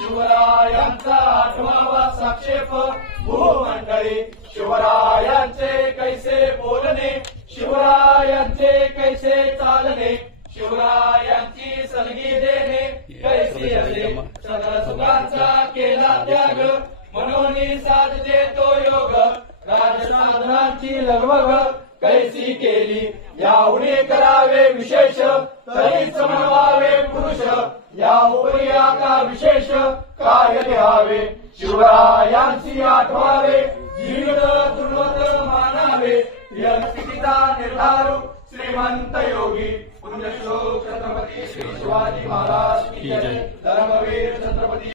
शिवरायांचा आठवावा साक्षेप भूमंडळी शिवरायांचे कैसे बोलणे शिवरायांचे कैसे चालणे शिवरायांची सलगी देणे कैसी असे सगळ सुखांचा केला त्याग म्हणून साधते तो योग राजसाधनांची लगबग कैसी केली याहुने करावे विशेष तरीच म्हणवावे पुरुष या उपरी का विशेष काय लिहावे शिवरायांची आठवावे जीवन दुर्लभ मानावे या स्थितीचा निर्धारू श्रीमंत योगी पुण्यश्लोक छत्रपती श्री शिवाजी महाराज की जय धर्मवीर छत्रपती